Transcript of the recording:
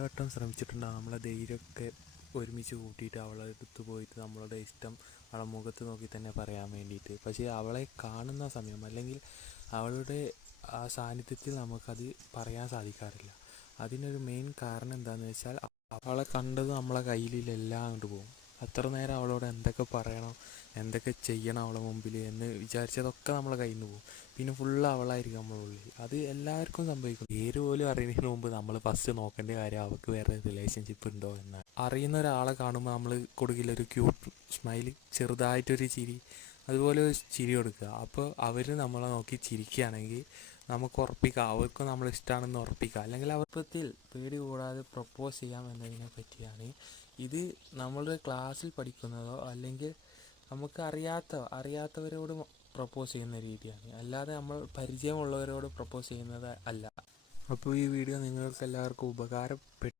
വട്ടം ശ്രമിച്ചിട്ടുണ്ടാകും നമ്മളെ ധൈര്യമൊക്കെ ഒരുമിച്ച് കൂട്ടിയിട്ട് അവളെ അടുത്ത് പോയിട്ട് നമ്മളുടെ ഇഷ്ടം അവളെ മുഖത്ത് നോക്കി തന്നെ പറയാൻ വേണ്ടിയിട്ട്. പക്ഷേ അവളെ കാണുന്ന സമയം അല്ലെങ്കിൽ അവളുടെ ആ സാന്നിധ്യത്തിൽ നമുക്കത് പറയാൻ സാധിക്കാറില്ല. അതിനൊരു മെയിൻ കാരണം എന്താണെന്ന് വെച്ചാൽ അവളെ കണ്ടത് നമ്മളെ കയ്യിലെല്ലാം അങ്ങോട്ട് പോകും. അത്ര നേരം അവളോട് എന്തൊക്കെ പറയണം, എന്തൊക്കെ ചെയ്യണം അവളെ മുമ്പിൽ എന്ന് വിചാരിച്ചതൊക്കെ നമ്മളെ കയ്യിൽ നിന്ന് പോകും. പിന്നെ ഫുള്ള് അവളായിരിക്കും നമ്മളെ ഉള്ളിൽ. അത് എല്ലാവർക്കും സംഭവിക്കും. പേര് പോലും അറിയുന്നതിന് മുമ്പ് നമ്മൾ ഫസ്റ്റ് നോക്കേണ്ട കാര്യം അവൾക്ക് വേറെ റിലേഷൻഷിപ്പ് ഉണ്ടോ എന്നാണ്. അറിയുന്ന ഒരാളെ കാണുമ്പോൾ നമ്മൾ കൊടുക്കില്ല ഒരു ക്യൂട്ട് സ്മൈൽ, ചെറുതായിട്ടൊരു ചിരി, അതുപോലെ ഒരു ചിരി കൊടുക്കുക. അപ്പോൾ അവർ നമ്മളെ നോക്കി ചിരിക്കുകയാണെങ്കിൽ നമുക്ക് ഉറപ്പിക്കാം അവർക്കും നമ്മൾ ഇഷ്ടമാണെന്ന് ഉറപ്പിക്കാം. അല്ലെങ്കിൽ അവർക്കത്തിൽ പേടി കൂടാതെ പ്രപ്പോസ് ചെയ്യാം എന്നതിനെ പറ്റിയാണ് ഇത്. നമ്മളുടെ ക്ലാസ്സിൽ പഠിക്കുന്നതോ അല്ലെങ്കിൽ നമുക്ക് അറിയാത്തവരോട് പ്രപ്പോസ് ചെയ്യുന്ന രീതിയാണ്, അല്ലാതെ നമ്മൾ പരിചയമുള്ളവരോട് പ്രപ്പോസ് ചെയ്യുന്നത് അല്ല. അപ്പോൾ ഈ വീഡിയോ നിങ്ങൾക്ക് എല്ലാവർക്കും ഉപകാരപ്പെട്ടു